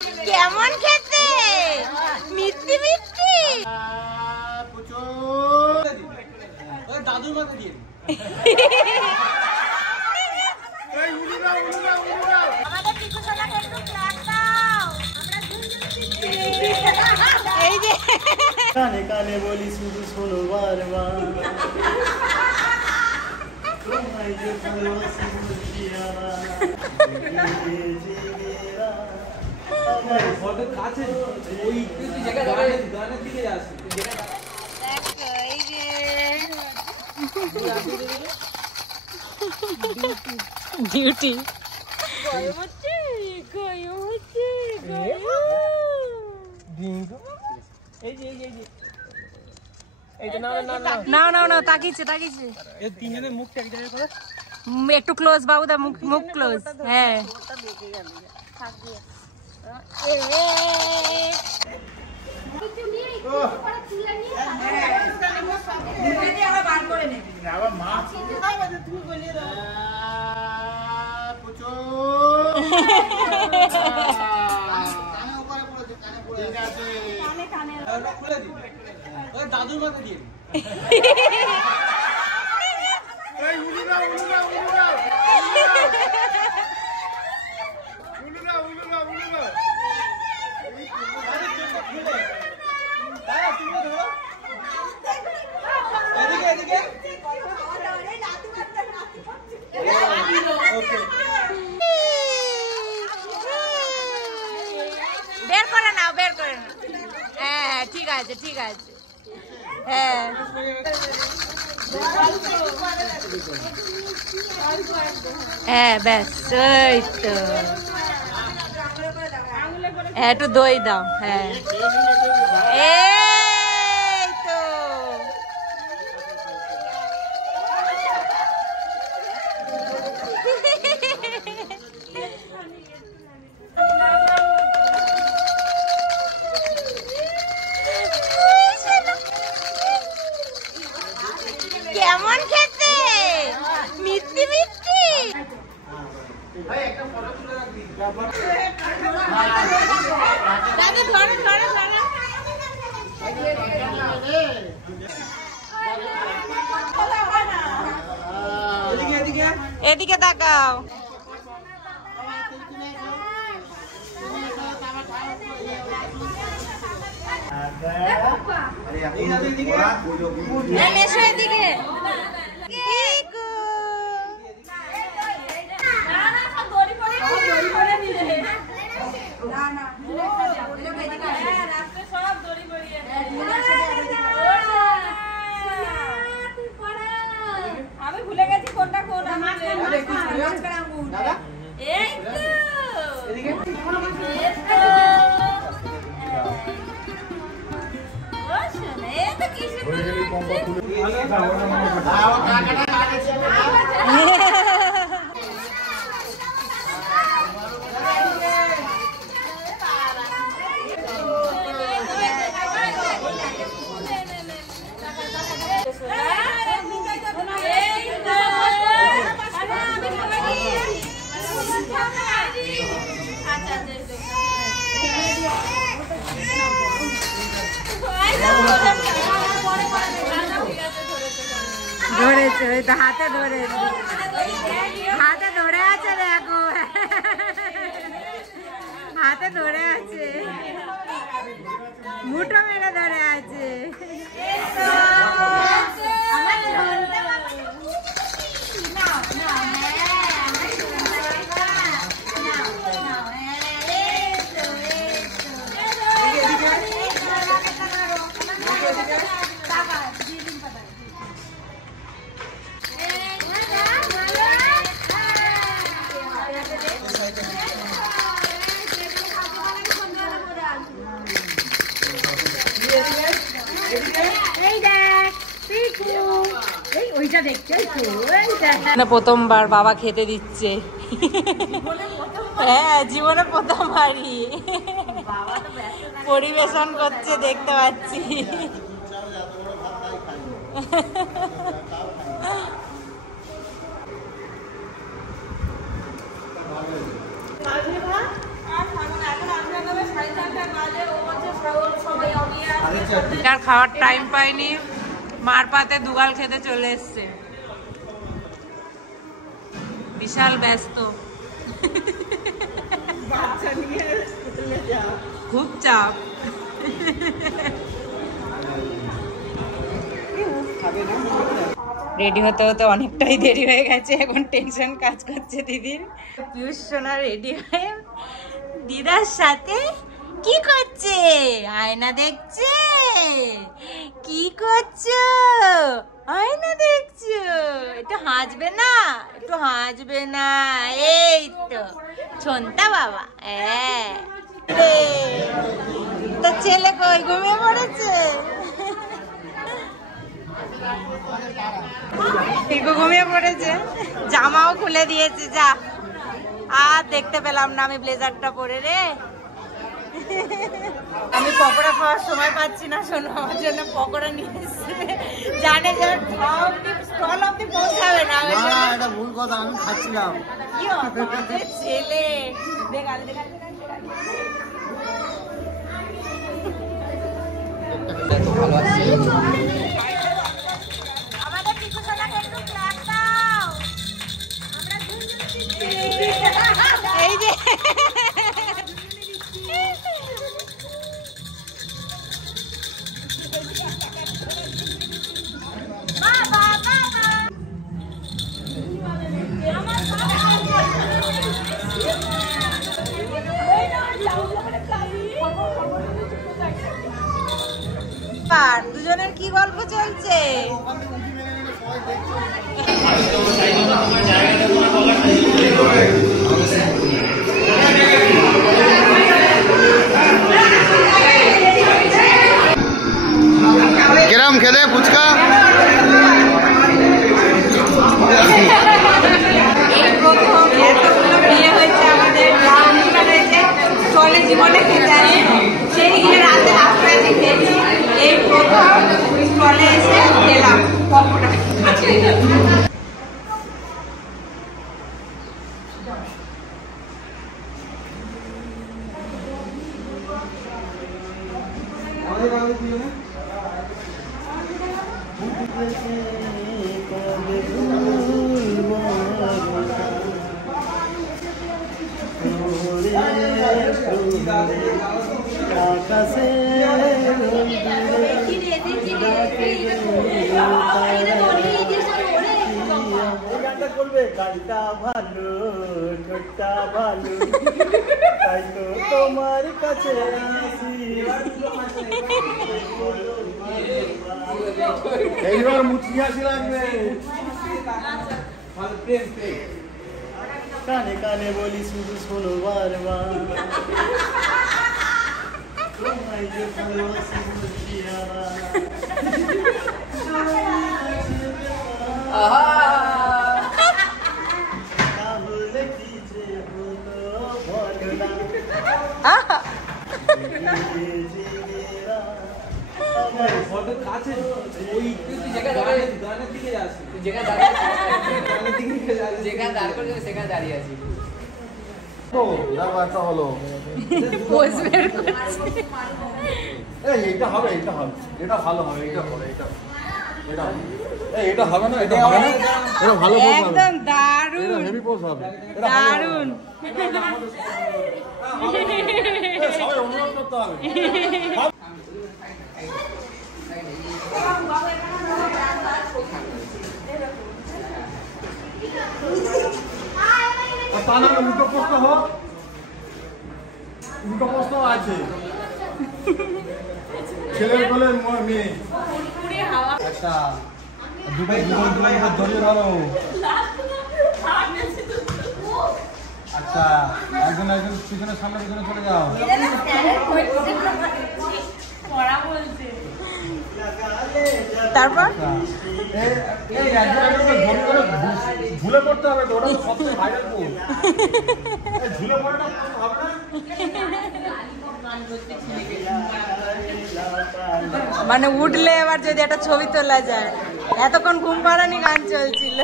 কেমন খেতে? মিষ্টি মিষ্টি। দাদুর মাথা দিয়ে আমাদের পিকু সোনাকে একটু ক্লাস দাও। এই যে কানে কানে বলি শুধু শোনো বারবার তোমায় যে ভালোবাসি বুঝিয়ারা আমার ফটো কাছে ওই গানের দিকে যাস দেখো এই যে ডিউটি গরম হচ্ছে গরম হচ্ছে এই যে এই যে না না না তাকিয়েছে তাকিয়েছে এই তিনজনের মুখটা এক জায়গায় করে একটু ক্লোজ বাবুদা মুখ ক্লোজ হ্যাঁ আবার মা তুমি বলিয়ে দাও পুচো ঠিক আছে খুলে দি ওই দাদুর মাথা দিয়ে এই উড়ু দাও বের করে নাও হ্যাঁ ঠিক আছে হ্যাঁ হ্যাঁ ব্যাস এই তো একটু দই দাও হ্যাঁ এই তো কেমন খেতে? মিষ্টি মিষ্টি। দাদু ধরো এদিকে তাকাও এসো এদিকে আমি ভুলে গেছি কোনটা কোন এই ধরেছে ওই তো হাতে ধরে আছে দেখো হাতে ধরে আছে মুঠো মেরে ধরে আছে প্রথমবার বাবা খেতে দিচ্ছে হ্যাঁ জীবনে প্রথমবারই পরিবেশন করছে দেখতে পাচ্ছি আর খাওয়ার টাইম পাইনি, মার পাতে দুগাল খেতে চলে এসছে। বিশাল ব্যস্ত, খুব চাপ। রেডি হতে হতে অনেকটাই দেরি হয়ে গেছে, এখন টেনশন কাজ করছে দিদির। পিয়ুষ সোনা রেডি হয়ে দিদার সাথে কি করছে? আয়না দেখছে। কি করছো? আয়না দেখছো। একটু হাসবে না? একটু হাসবে না? এই তো ছন্তা বাবা। হ্যাঁ, তো ছেলে কই? ঘুমিয়ে পড়েছে। ঘুমিয়ে পড়েছে, জামাও খুলে দিয়েছে। যা, আর দেখতে পেলাম না আমি ব্লেজারটা পরে রে। আমি পকোড়া খাওয়ার সময় পাচ্ছি না, শোনো আমার জন্য পকোড়া নিয়ে এসছে। জানে যে স্টল অব্দি পৌঁছাবে না। এটা ভুল কথা, আমি খাচ্ছিলাম। কি অবাজে ছেলে! দেখাল দেখাল আমাদের পিছু সোনাকে একটু ক্লাস দাও। এই যে দুজনের কি গল্প চলছে? কিরম খেলে ফুচকা? এই প্রথম এতগুলো বিয়ে হয়েছে আমাদের, চলে জীবনে খেতে আসি, সেই গিয়ে রাতে রাস্তায় খেয়েছি। এই প্রথম স্টলে এসে খেলাম পকোড়া। গানটা ভালো, ঠোঁটটা ভালো, তাই তো তোমার কাছে আসি। এইবার মুচকি হাসি লাগবে। কানে কানে বলি শুধু শোনো বারবার, তোমায় যে ভালোবাসি বুঝি তাহলে কি যে হতো বলো না। কাছে ওই জায়গা গানের দিকে যাচ্ছি, যেখানে দাঁড় করে সেখানে দাঁড়িয়ে আছি। হলো এইটা হবে, এটা হবে, এটা ভালো হবে, এটা হবে, এটা হবে না, এটা হবে না, এটা ভালো পোজ হবে, একদম দারুণ, এটা হেভি পোজ হবে, দারুণ। সবাই অনুরোধ করতে হবে। তা না উল্টো প্রশ্ন হোক, উল্টো প্রশ্ন আছে, ছেলের বলে মেয়ে। আচ্ছা দুবাই ধরিয়ে ধরো। আচ্ছা একজন একজন পিছনে সামনে পিছনে চলে যাও। তারপর ঝুলে পড়তে হবে তো, ওটা সবচেয়ে ভাইরাল পোজ। ঝুলে পড়াটা হবে না, মানে উঠলে এবার যদি একটা ছবি তোলা যায়। এতক্ষণ ঘুম পাড়ানি গান চলছিল।